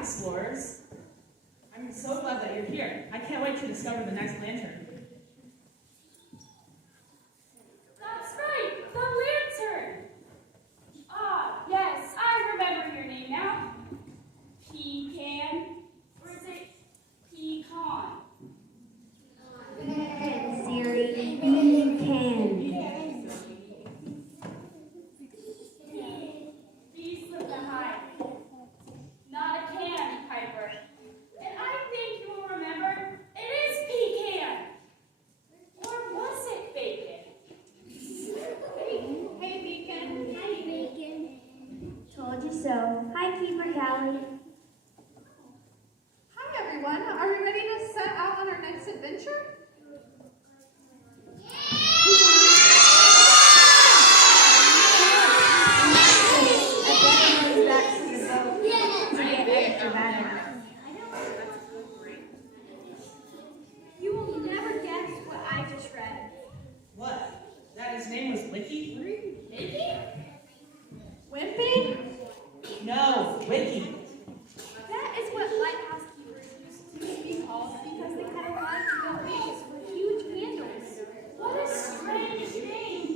explorers. I'm so glad that you're here. I can't wait to discover the next lantern. That's right, the lantern! Ah, yes, I remember your name now. Pecan, or is it pecan? Siri, pecan. Beast with the hive. Not a can, Piper. And I think you will remember it is pecan. Or was it bacon? Hey, Beacon. Hi, Bacon. Told you so. Hi, Keeper Callie. Hi, everyone. Are we ready to set out on our next adventure? You will never guess what I just read. What? That his name was Wiki? Wimpy? No, Wiki. That is what lighthouse keepers used to be called because they had a lot of wings with huge handles. What a strange name.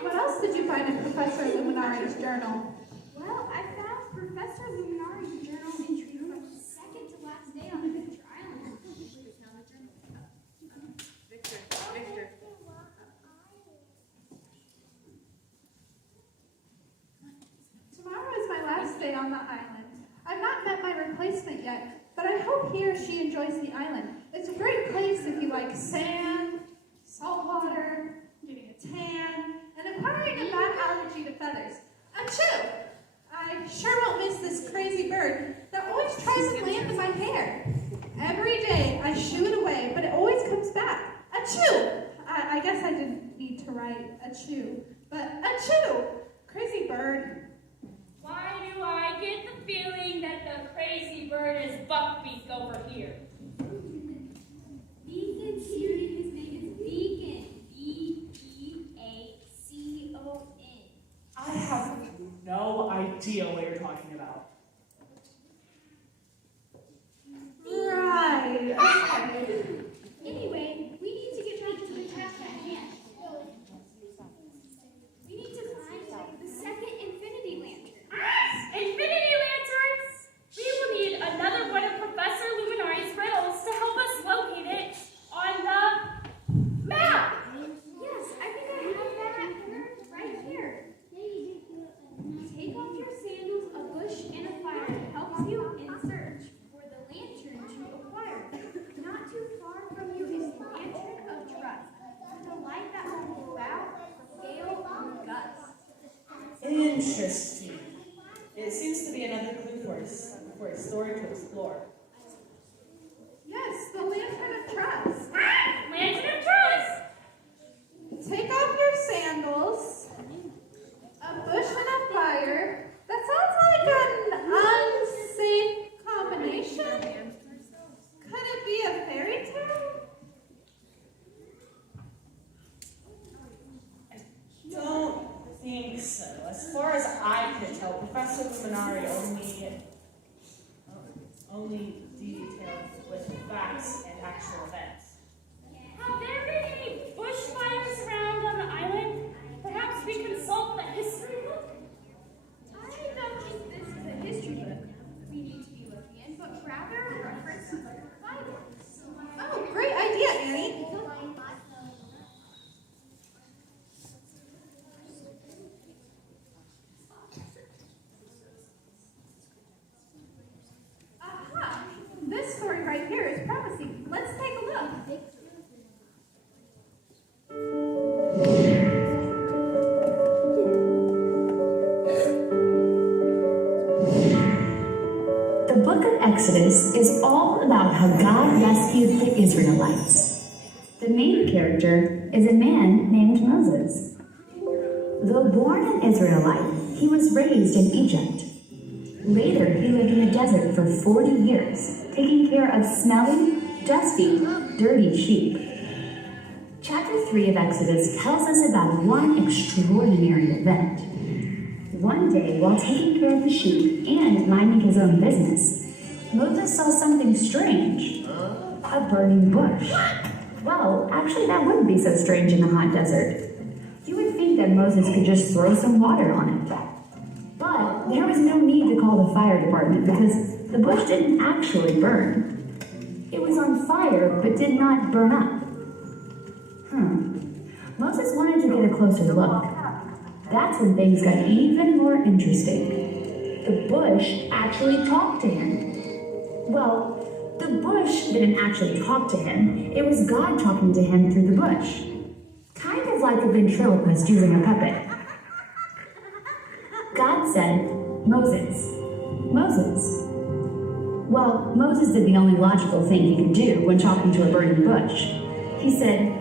What else did you find in Professor Luminari's journal? Well, I found Professor Luminari's journal entry from the second to last day on Adventure Island. Victor. Tomorrow is my last day on the island. I've not met my replacement yet, but I hope he or she enjoys the island. It's a great place if you like sand, salt water, getting a tan, and acquiring a bad allergy to feathers. Achoo! I sure won't miss this crazy bird that always tries to land in my hair. Every day I shoo it away, but it always comes back. Achoo! I guess I didn't need to write achoo, but achoo! Crazy bird. Why do I get the feeling that the crazy bird is Buckbeak over here? Beacon, Siri, his name is Beacon. B-E-A-C-O-N. I have no idea what you're talking about. Right. Okay. Anyway, we need to get back to the task at hand. We need to find the second infinity lantern. Infinity lanterns! We will need another one of Professor Luminari's riddles to help us locate it on the map! Yes, I think I have that right here. Take off your sandals, a bush, and a fire helps you in search for the lantern to acquire. Not too far from you is the lantern of trust, with a light that will go out, gale, or gust. Interesting. It seems to be another clue for a story to explore. Yes, the lantern of trust. Lantern of trust! Take off your sandals, a bush and a fire. That sounds like an unsafe combination. Could it be a fairy tale? Don't think so. As far as I could tell, Professor Luminari only detailed with facts and actual events. Have there been any bushfires around on the island? Perhaps we consult the history book? I don't think this is a history book we need to be looking in, but rather a reference to the Bible. Oh, great idea, Annie. Aha! This story right here is promising. Let's take a look. The book of Exodus is all about how God rescued the Israelites. The main character is a man named Moses. Though born an Israelite, he was raised in Egypt. Later, he lived in the desert for 40 years, taking care of smelly, dusty, dirty sheep. Chapter 3 of Exodus tells us about one extraordinary event. One day, while taking care of the sheep and minding his own business, Moses saw something strange. A burning bush. Well, actually that wouldn't be so strange in the hot desert. You would think that Moses could just throw some water on it. But there was no need to call the fire department because the bush didn't actually burn. It was on fire but did not burn up. Moses wanted to get a closer look. That's when things got even more interesting. The bush actually talked to him. Well, the bush didn't actually talk to him. It was God talking to him through the bush. Kind of like a ventriloquist using a puppet. God said, "Moses, Moses." Well, Moses did the only logical thing he could do when talking to a burning bush. He said,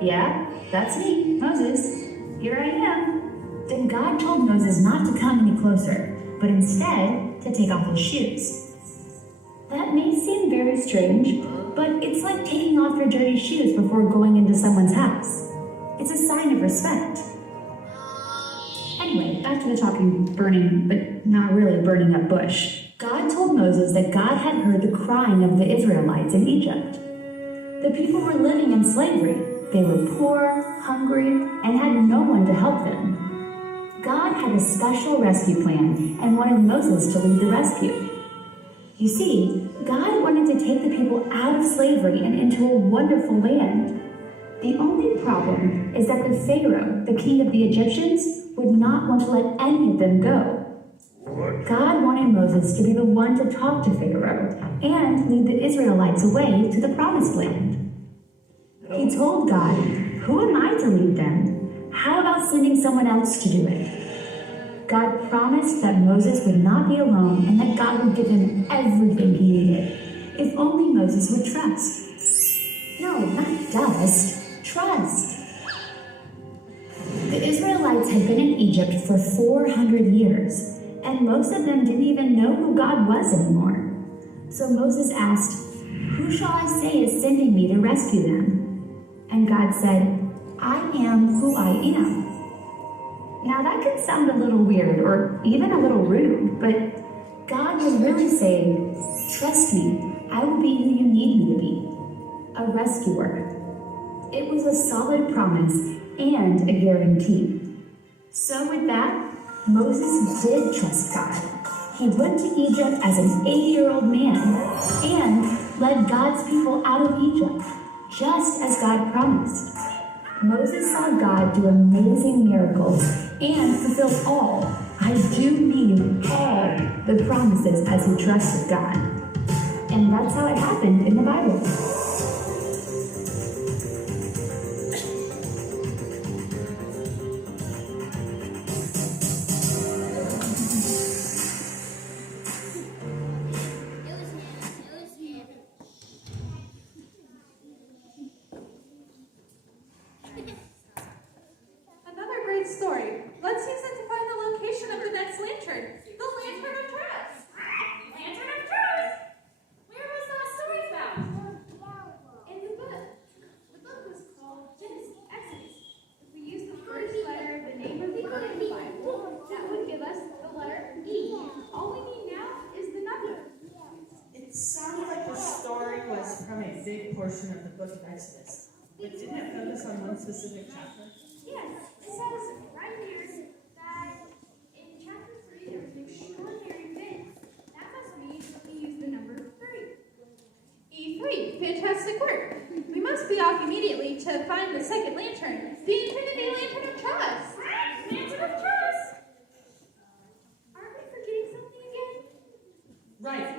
"Yeah, that's me, Moses. Here I am." Then God told Moses not to come any closer, but instead to take off his shoes. That may seem very strange, but it's like taking off your dirty shoes before going into someone's house. It's a sign of respect. Anyway, back to the talking burning, but not really burning up bush. God told Moses that God had heard the crying of the Israelites in Egypt. The people were living in slavery. They were poor, hungry, and had no one to help them. God had a special rescue plan and wanted Moses to lead the rescue. You see, God wanted to take the people out of slavery and into a wonderful land. The only problem is that the Pharaoh, the king of the Egyptians, would not want to let any of them go. God wanted Moses to be the one to talk to Pharaoh and lead the Israelites away to the promised land. He told God, "Who am I to lead them? How about sending someone else to do it?" God promised that Moses would not be alone and that God would give him everything he needed, if only Moses would trust. No, not dust, trust. The Israelites had been in Egypt for 400 years, and most of them didn't even know who God was anymore. So Moses asked, "Who shall I say is sending me to rescue them?" And God said, "I am who I am." Now that could sound a little weird or even a little rude, but God was really saying, "Trust me, I will be who you need me to be, a rescuer." It was a solid promise and a guarantee. So with that, Moses did trust God. He went to Egypt as an 80-year-old man and led God's people out of Egypt, just as God promised. Moses saw God do amazing miracles and fulfill all, I do mean all, the promises as he trusted God. And that's how it happened in the Bible. Another great story. Let's use it to find the location of the next lantern. The Lantern of Trust. Lantern of Truth? Where was that story found? In the book. The book was called Genesis, Exodus. If we use the first letter of the name of the book in the Bible, that would give us the letter E. All we need now is the number. It sounded like the story was from a big portion of the book of Exodus. But didn't it focus on one specific chapter? Yes, it says right here that in chapter 3 there was an extraordinary event. That must mean we use the number 3. E3, fantastic work. We must be off immediately to find the second lantern, the Infinity Lantern of Trust. Lantern of Truth? Aren't we forgetting something again? Right.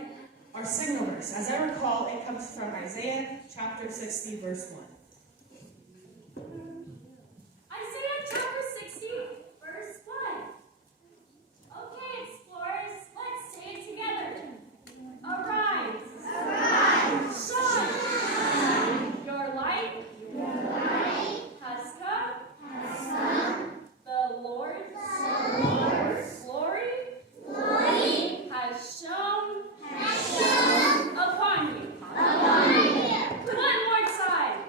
Our signal verse. As I recall, it comes from Isaiah chapter 60, verse 1. Isaiah chapter 60, verse 1. Okay, explorers, let's say it together. Arise. Arise. Shine. Your light has come. The Lord's glory has shone upon you. One more time.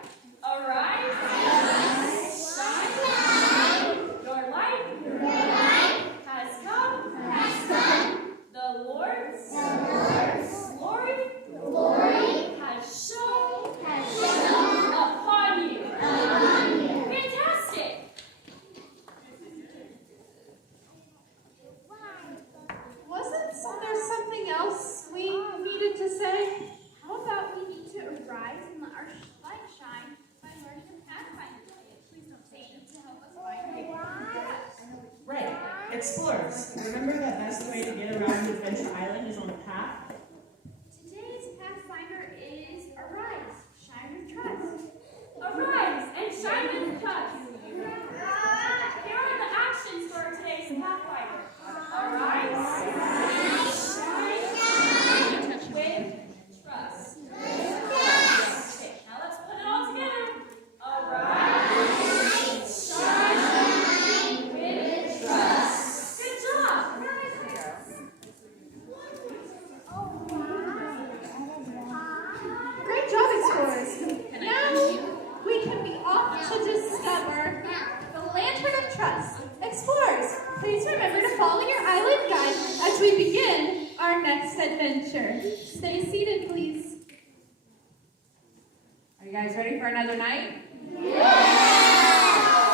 say? How about we need to arise and let our light shine by learning a pathfinder tale? Please don't say it to help us find it. Right. Explorers, remember that best way to get around Adventure Island is on a path? Today's pathfinder is arise, shine with trust. Arise and shine with trust. Here are the actions for today's pathfinder. Arise, shine with trust. Okay, now let's put it all together. Arise, shine with trust. Good job. Great job, explorers. Now we can be off to discover the Lantern of Trust. Explorers, please remember to follow your island guide as we begin our next adventure. Stay seated, please. Are you guys ready for another night? Yeah!